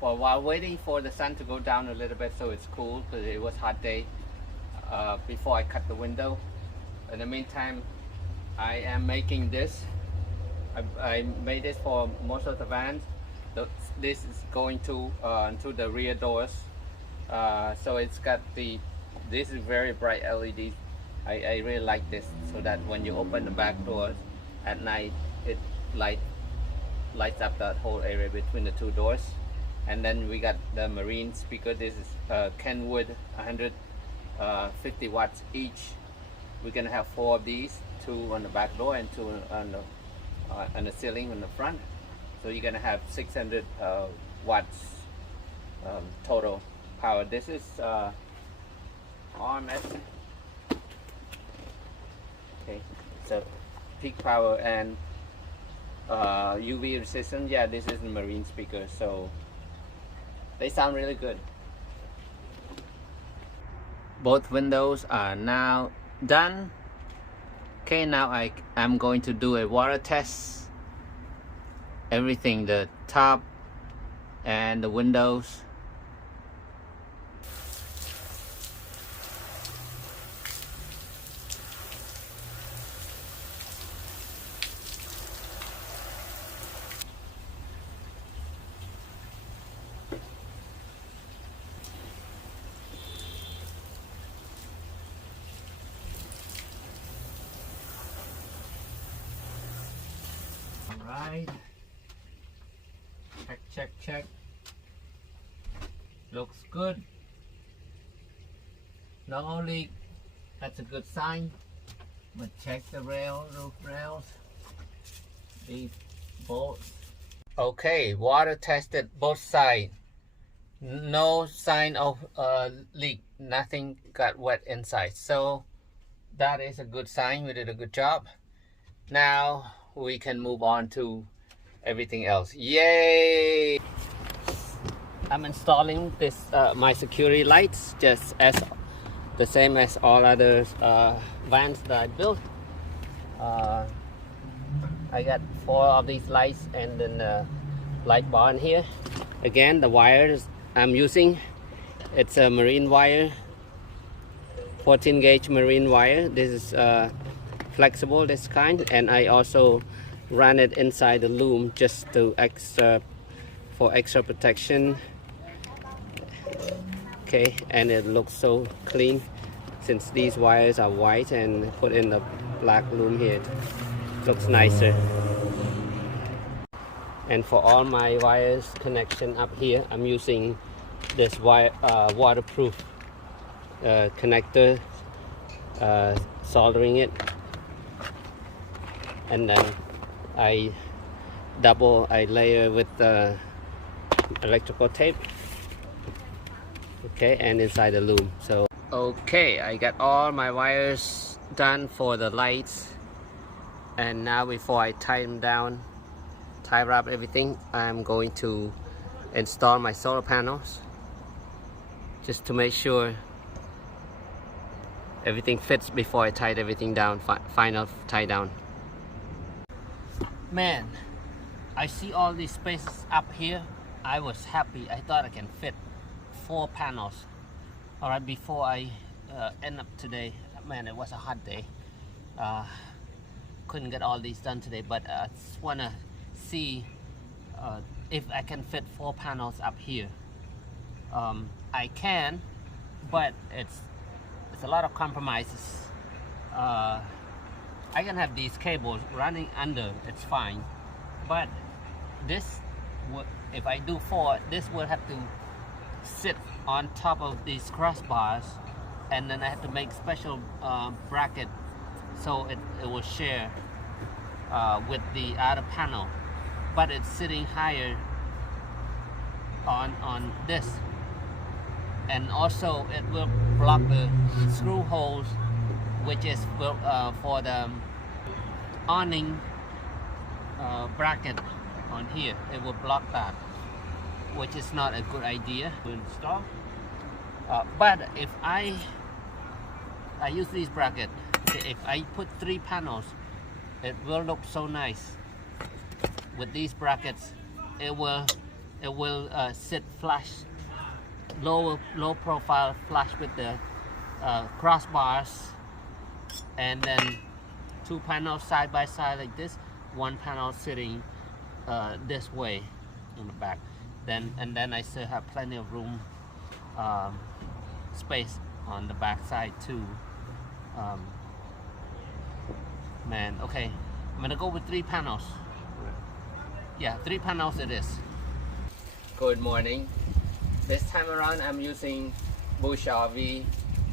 Well, while waiting for the sun to go down a little bit so it's cool, because it was hot day, before I cut the window. In the meantime, I am making this. I made this for most of the vans. This is going to the rear doors. So it's got this is very bright LED. I really like this, so that when you open the back doors at night, it lights up that whole area between the two doors. And then we got the marine speaker. This is Kenwood 150 watts each. We're gonna have 4 of these, 2 on the back door and 2 on the ceiling on the front. So you're gonna have 600 watts total power. This is RMS. Okay, so peak power and UV resistant. Yeah, this is the marine speaker, so they sound really good. Both windows are now done. Okay, now I'm going to do a water test. Everything, the top and the windows. Alright, check. Looks good. Not only that's a good sign, but check the roof rails, these bolts. Okay, water tested both sides. No sign of leak. Nothing got wet inside. So that is a good sign. We did a good job. Now we can move on to everything else. Yay! I'm installing this my security lights, just as the same as all other vans that I built. I got 4 of these lights and then the light bar in here. Again, the wires I'm using, it's a marine wire, 14 gauge marine wire. This is flexible, this kind, and I also ran it inside the loom just to for extra protection. Okay, and it looks so clean since these wires are white and put in the black loom here. It looks nicer. And for all my wires connection up here, I'm using this wire waterproof connector, soldering it, and then I layer with the electrical tape. Okay, and inside the loom. So okay, I got all my wires done for the lights, and now before I tie them down, tie wrap everything, I'm going to install my solar panels just to make sure everything fits before I tie everything down, final tie down. Man, I see all these spaces up here. I was happy. I thought I can fit 4 panels. Alright, before I end up today, man, it was a hot day. Couldn't get all these done today, but I just wanna see if I can fit 4 panels up here. I can, but it's a lot of compromises. I can have these cables running under, it's fine, but this would, if I do 4, this will have to sit on top of these crossbars, and then I have to make special bracket so it will share with the other panel, but it's sitting higher on this, and also it will block the screw holes, which is for the awning bracket on here. It will block that, which is not a good idea to install. But if I use these brackets, okay, if I put 3 panels, it will look so nice. With these brackets, it will it will sit flush, low profile, flush with the crossbars, and then 2 panels side by side like this, 1 panel sitting this way in the back. Then I still have plenty of room, space on the back side too. Man, okay, I'm gonna go with 3 panels. Yeah, 3 panels it is. Good morning. This time around I'm using Bush RV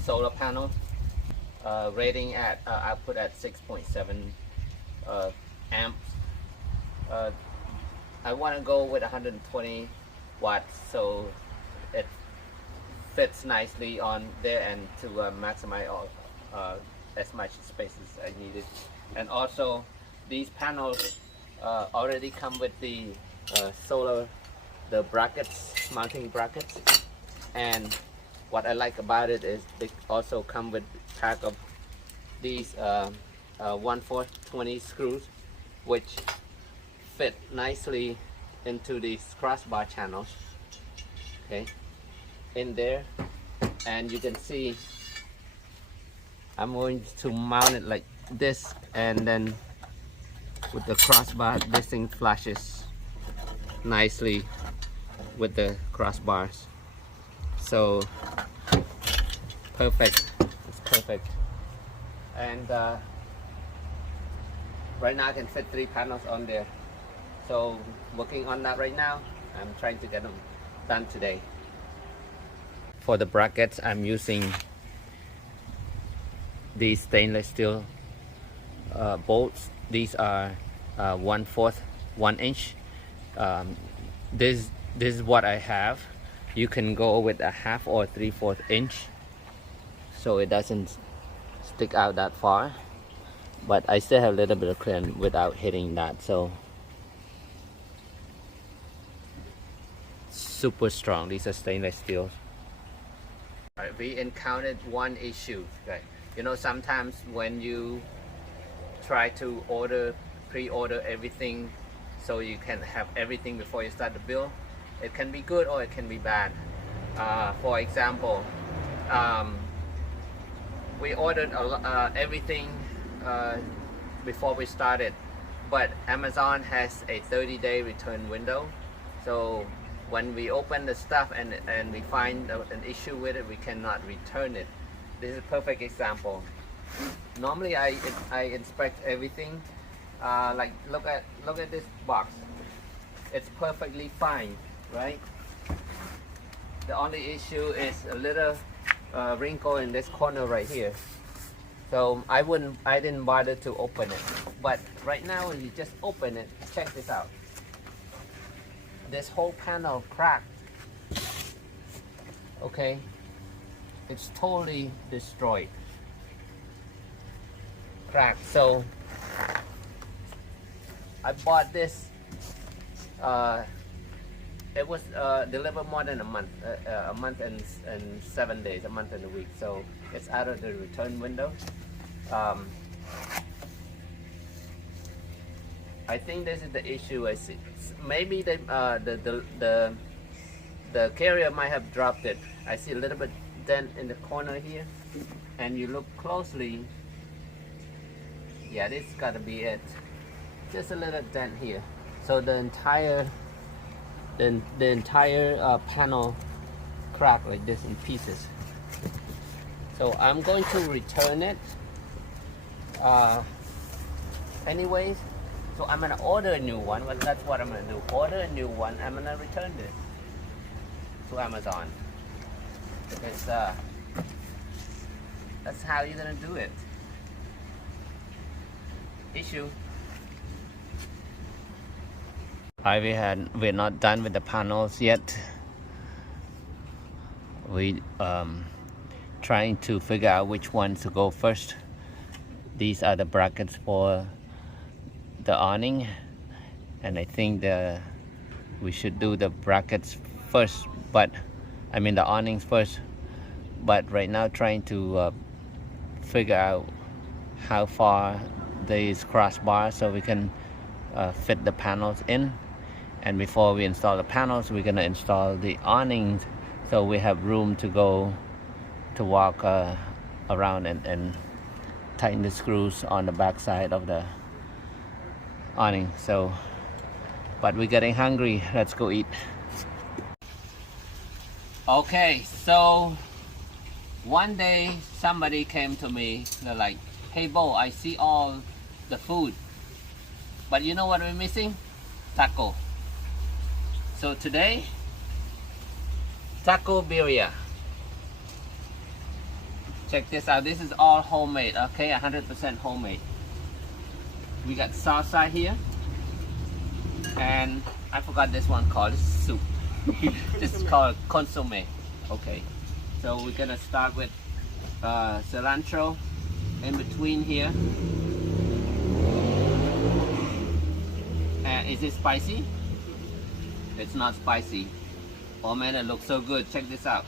solar panel, rating at output at 6.7 amps. I want to go with 120 watts so it fits nicely on there and to maximize all, as much space as I needed. And also these panels already come with the solar, the brackets, mounting brackets, and what I like about it is they also come with a pack of these 1/4-20 screws, which fit nicely into these crossbar channels, okay, in there. And you can see I'm going to mount it like this, and then with the crossbar this thing flashes nicely with the crossbars. So perfect, it's perfect. And right now I can fit 3 panels on there, so working on that right now. I'm trying to get them done today. For the brackets I'm using these stainless steel bolts. These are 1/4, 1 inch. This is what I have. You can go with a 1/2 or 3/4 inch so it doesn't stick out that far, but I still have a little bit of clearance without hitting that. So super strong. These are stainless steel. Right, we encountered one issue. Okay, you know, sometimes when you try to pre-order everything so you can have everything before you start the build, it can be good or it can be bad. For example, we ordered everything before we started, but Amazon has a 30-day return window. So when we open the stuff and we find an issue with it, we cannot return it. This is a perfect example. Normally I inspect everything. Like look at this box. It's perfectly fine, right? The only issue is a little wrinkle in this corner right here. So I didn't bother to open it. But right now when you just open it, check this out. This whole panel cracked. Okay, it's totally destroyed, cracked. So I bought this. It was delivered more than a month and 7 days, a month and a week. So it's out of the return window. I think this is the issue. I see. Maybe the carrier might have dropped it. I see a little bit dent in the corner here, and you look closely. Yeah, this got to be it. Just a little dent here. So the entire panel cracked like this in pieces. So I'm going to return it anyways. So I'm gonna order a new one. But that's what I'm gonna do. Order a new one. I'm gonna return this to Amazon because that's how you're gonna do it. Issue. We're not done with the panels yet. We trying to figure out which one to go first. These are the brackets for the awning, and I think we should do the brackets first, but I mean the awnings first. But right now trying to figure out how far these crossbars so we can fit the panels in. And before we install the panels, we're gonna install the awnings, so we have room to go to walk around and tighten the screws on the back side of the awning. So, but we're getting hungry. Let's go eat. Okay, so one day somebody came to me. They're like, "Hey Bo, I see all the food, but you know what we're missing? Taco." So today, taco birria. Check this out. This is all homemade, okay? 100% homemade. We got salsa here, and I forgot this one called. This is soup. This is called consomme. Okay. So we're gonna start with cilantro in between here. And is it spicy? It's not spicy. Oh man, it looks so good. Check this out.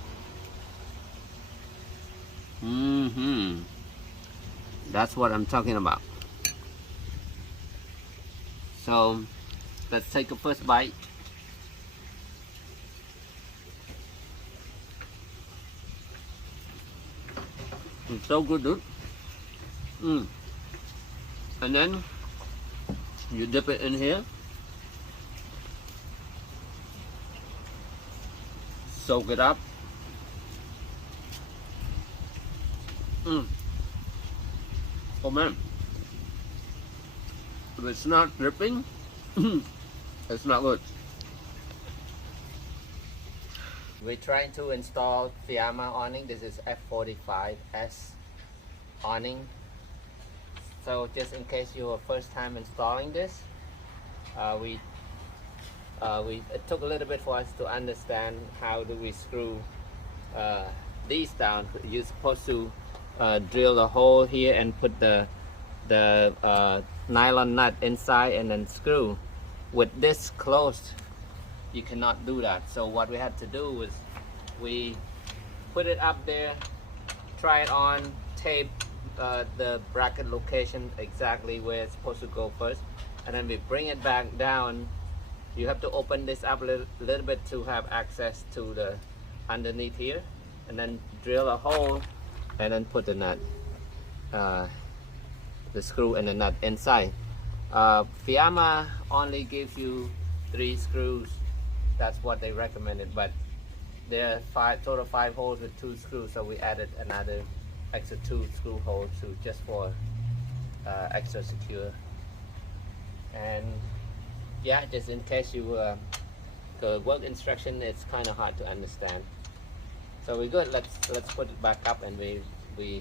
That's what I'm talking about. So let's take a first bite. It's so good, dude. And then you dip it in here. Soak it up. Oh man, if it's not dripping, it's not good. We're trying to install Fiamma awning. This is F45s awning. So just in case you're first time installing this, it took a little bit for us to understand how do we screw these down. You're supposed to drill a hole here and put the nylon nut inside and then screw. With this closed, you cannot do that. So what we had to do was we put it up there, try it on, tape the bracket location exactly where it's supposed to go first, and then we bring it back down. You have to open this up a little bit to have access to the underneath here, and then drill a hole and then put the nut, the screw and the nut inside. Fiamma only gives you 3 screws. That's what they recommended, but there are total 5 holes with 2 screws, so we added another extra 2 screw holes to just for extra secure. And yeah, just in case you the work instruction is kind of hard to understand. So we're good. Let's put it back up, and we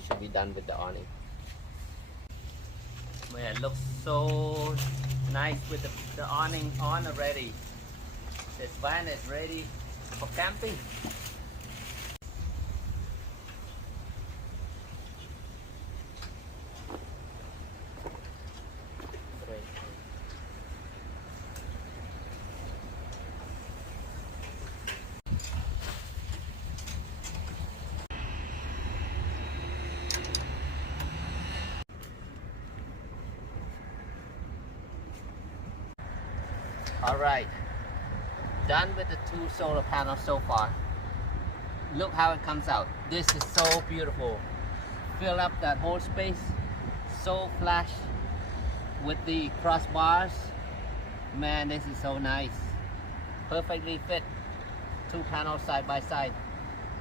should be done with the awning. Man, it looks so nice with the awning on already. This van is ready for camping. All right, done with the 2 solar panels so far. Look how it comes out. This is so beautiful. Fill up that whole space. So flash with the crossbars. Man, this is so nice. Perfectly fit. 2 panels side by side.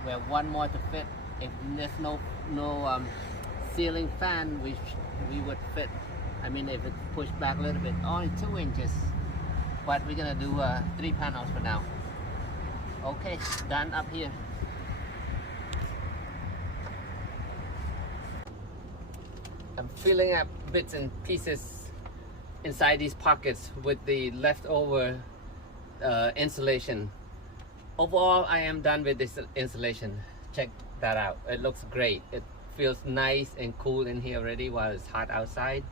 We have 1 more to fit. If there's no ceiling fan, we would fit. I mean, if it's pushed back a little bit, only 2 inches. But we're gonna do 3 panels for now. Okay, done up here. I'm filling up bits and pieces inside these pockets with the leftover insulation. Overall, I am done with this insulation. Check that out. It looks great. It feels nice and cool in here already while it's hot outside.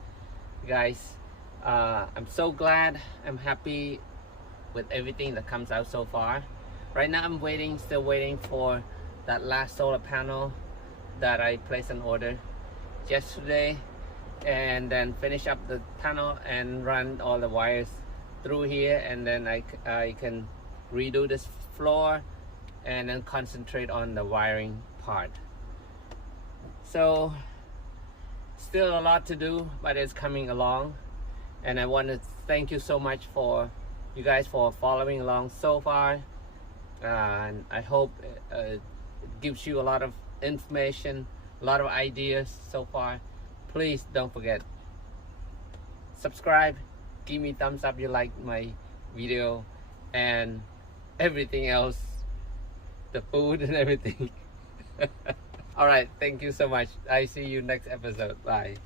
Guys, I'm so glad. I'm happy with everything that comes out so far. Right now I'm still waiting for that last solar panel that I placed an order yesterday, and then finish up the panel and run all the wires through here, and then I can redo this floor and then concentrate on the wiring part. So still a lot to do, but it's coming along, and I want to thank you so much for you guys for following along so far, and I hope it gives you a lot of information, a lot of ideas so far. Please don't forget, subscribe, give me thumbs up you like my video, and everything else, the food and everything. All right, thank you so much. I see you next episode. Bye.